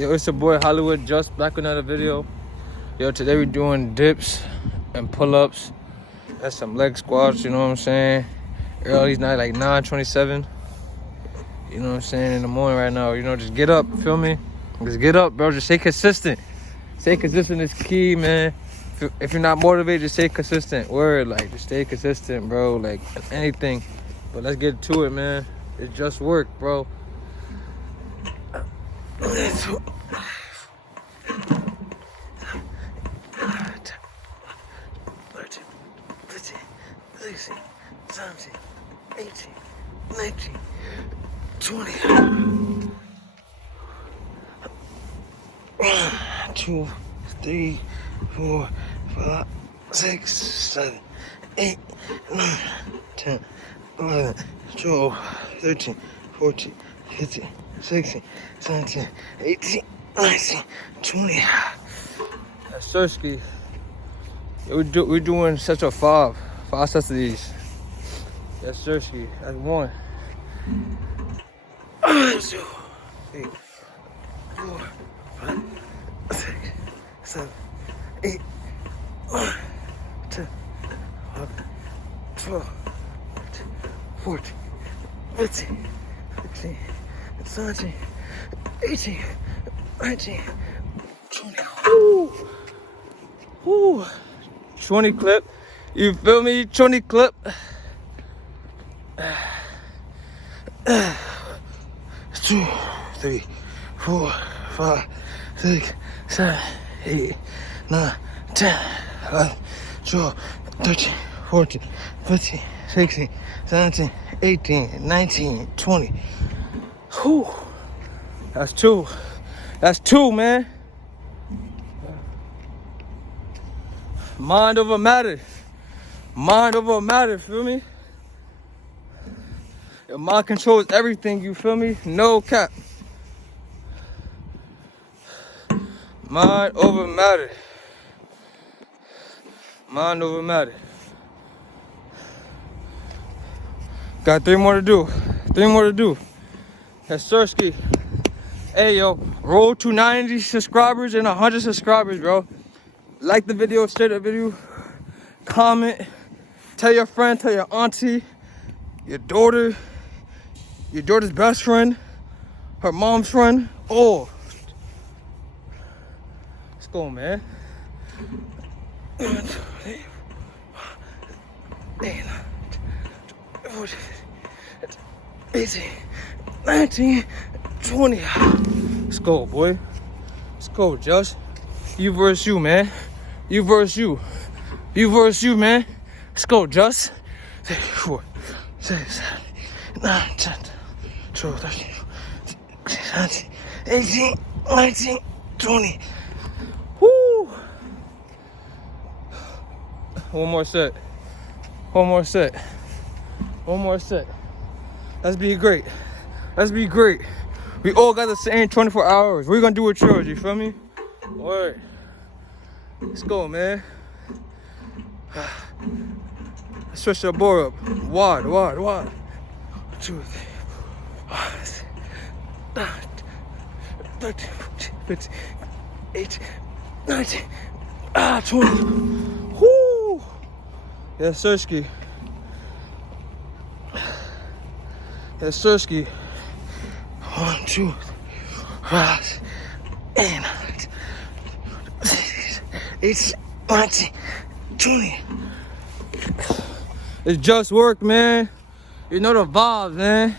Yo, it's your boy Hollywood, just back with another video. Yo, today we're doing dips and pull-ups. That's some leg squats, you know what I'm saying? Early night, like 9:27. You know what I'm saying? In the morning right now, you know, just get up, feel me? Just get up, bro. Just stay consistent. Stay consistent is key, man. If you're not motivated, just stay consistent. Word, like, just stay consistent, bro. Like, anything. But let's get to it, man. It's just work, bro. 13, 15, 16, 17, 18, 19, 20. 1, 2, 3, 4, 5, 6, 7, 8, 9, 10, 11, 12, 13, 14, 15, 16, 17, 18, 19, 20. That's Sirski. We're doing sets of 5 sets of these. That's Sirski. That's 1, 2, 3, 4, 5, 6, 7, 8, 9, 10, 11, 12, 13, 14, 15, 16, 17, 18, 19, 20. Woo! Woo! 20 clip. You feel me? 20 clip. 2, 3, 4, 5, 6, 7, 8, 9, 10, 11, 12, 13, 14, 15, 16, 17, 18, 19, 20. Whew. That's 2. That's 2, man. Mind over matter. Mind over matter, feel me? Your mind controls everything, you feel me? No cap. Mind over matter. Mind over matter. Got 3 more to do. 3 more to do. That's Sirski. Hey, yo. Roll to 90 subscribers and 100 subscribers, bro. Like the video, share the video. Comment. Tell your friend, tell your auntie, your daughter, your daughter's best friend, her mom's friend. Oh. Let's go, man. 1, 2, 3, 4, 8, 9, 14, 18, 19, 20. Let's go, boy. Let's go, Josh. You versus you, man. You versus you. You versus you, man. Let's go, Josh. 3, 4, 6, 7, 9, 10, 12, 13, 14, 17, 18, 19, 20. Woo! One more set. One more set. One more set. Let's be great. Let's be great. We all got the same 24 hours. We're gonna do with yours, you feel me? Word. Let's go, man. Let's switch the board up. Wide. 2, 3, 4, 5, 6, 9, 13, 14, 15, 18, 19, 20. Woo! Yes, Sirski. Yes, Sirski. 1, 2, 5, 8, 9, 18, 19, 20. It's just work, man. You know the vibes, man.